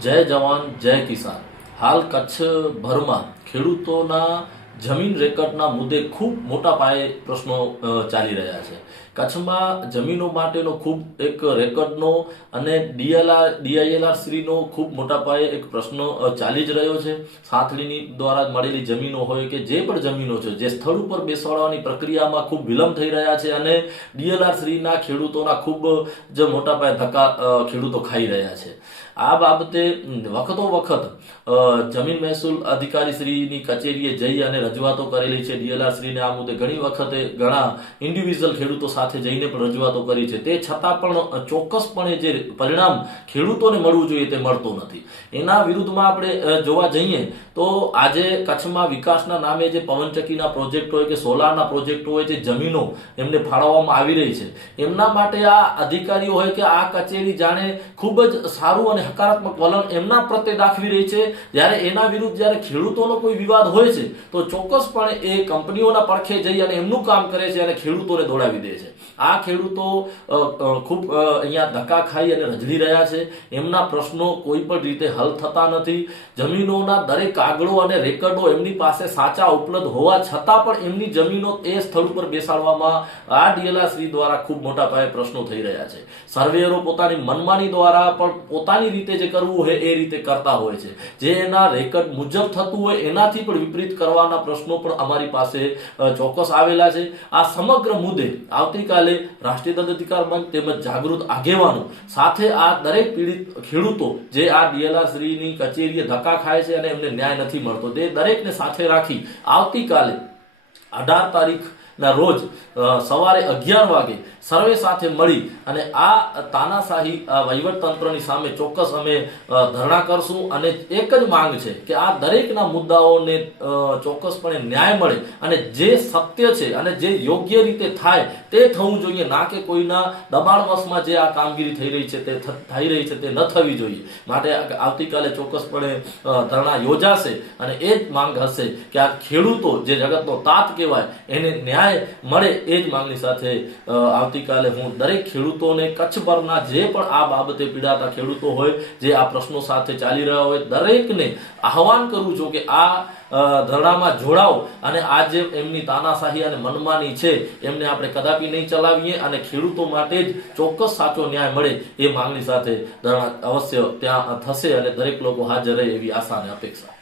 જય જવાન જય કિસાન. હાલ કચ્છભરમાં ખેડૂતોના જમીન રેકર્ડના મુદ્દે ખૂબ મોટા પાયે પ્રશ્નો ચાલી રહ્યા છે. કચ્છમાં જમીનો માટેનો ખૂબ એક રેકર્ડનો અને ડીઆઈએલઆર શ્રીનો ખૂબ મોટા પાયે એક પ્રશ્ન ચાલી જ રહ્યો છે. સાથળીની દ્વારા મળેલી જમીનો હોય કે જે પણ જમીનો છે જે સ્થળ ઉપર બેસાડવાની પ્રક્રિયામાં ખૂબ વિલંબ થઈ રહ્યા છે અને ડીએલઆર શ્રીના ખેડૂતોના ખૂબ જ મોટા પાયે ધક્કા ખેડૂતો ખાઈ રહ્યા છે. આ બાબતે વખતો વખત જમીન મહેસૂલ અધિકારી શ્રીની કચેરીએ જઈ અને રજૂઆતો કરેલી છે. ડીએલઆર શ્રીને આ મુદ્દે ઘણી વખતે ઘણા ઇન્ડિવિજ્યુઅલ ખેડૂતો સાથે જઈને પણ રજૂઆતો કરી છે. તે છતાં પણ ચોક્કસપણે જે પરિણામ ખેડૂતોને મળવું જોઈએ તે મળતું નથી. એના વિરુદ્ધમાં આપણે જોવા જઈએ તો આજે કચ્છમાં વિકાસના નામે જે પવનચક્કીના પ્રોજેક્ટ હોય કે સોલારના પ્રોજેક્ટ હોય, જે જમીનો એમને ફાળવવામાં આવી રહી છે, એમના માટે આ અધિકારીઓ હોય કે આ કચેરી જાણે ખૂબ જ સારું અને હકારાત્મક વલણ એમના પ્રત્યે દાખવી રહી છે. જ્યારે એના વિરુદ્ધ જ્યારે ખેડૂતોનો કોઈ વિવાદ હોય છે તો ચોક્કસપણે એ કંપનીઓના પડખે જઈ અને એમનું કામ કરે છે અને ખેડૂતોને દોડાવી દે છે. આ ખેડૂતો ખૂબ અહીંયા ધક્કા ખાઈ અને રજડી રહ્યા છે. એમના પ્રશ્નો કોઈ પણ રીતે હલ થતા નથી. જમીનોના દરેક કાગળો અને રેકર્ડો એમની પાસે સાચા ઉપલબ્ધ હોવા છતાં પણ એમની જમીનો એ સ્થળ ઉપર બેસાડવામાં આ ડીએલઆર શ્રી દ્વારા ખૂબ મોટા પાયે પ્રશ્નો થઈ રહ્યા છે. સર્વેયરો પોતાની મનમાની દ્વારા પણ પોતાની રીતે જે કરવું હોય એ રીતે કરતા હોય છે. જે એના રેકર્ડ મુજબ થતું હોય એનાથી પણ વિપરીત કરવાના પ્રશ્નો પણ અમારી પાસે ચોક્કસ આવેલા છે. આ સમગ્ર મુદ્દે આવતીકાલે રાષ્ટ્રીય દંડ અધિકાર મંચ તેમજ જાગૃત આગેવાનો સાથે આ દરેક પીડિત ખેડૂતો જે આ ડીએલઆર શ્રીની કચેરીએ ધક્કા ખાય છે અને એમને ન્યાય નથી મળતો, તે દરેકને સાથે રાખી આવતીકાલે 18 તારીખના રોજ સવારે 11 વાગે સર્વે સાથે મળી અને આ તાનાશાહી વહીવટ તંત્રની સામે ચોક્કસ અમે ધરણા કરશું. અને એક જ માંગ છે કે આ દરેકના મુદ્દાઓને ચોક્કસપણે ન્યાય મળે અને જે સત્ય છે અને જે યોગ્ય રીતે થાય તે થવું જોઈએ, ના કે કોઈના દબાણવશમાં જે આ કામગીરી થઈ રહી છે તે ન થવી જોઈએ. માટે આવતીકાલે ચોક્કસપણે ધરણા યોજાશે અને એ જ માંગ હશે કે આ ખેડૂતો જે જગતનો તાત કહેવાય એને ન્યાય મળે. એ જ માંગણી સાથે આવતીકાલે હું દરેક ખેડૂતોને કચ્છભરના જે પણ આ બાબતે પીડાતા ખેડૂતો હોય, જે આ પ્રશ્નો સાથે ચાલી રહ્યા હોય, દરેકને આહવાન કરું છું કે આ ધરણામાં જોડાઓ અને આ જે એમની તાનાશાહી અને મનમાની છે એમને આપણે કદાપી નહીં ચલાવીએ અને ખેડૂતો માટે જ ચોક્કસ સાચો ન્યાય મળે એ માંગણી સાથે ધરણા અવશ્ય ત્યાં થશે અને દરેક લોકો હાજર રહે એવી આશા અને અપેક્ષા.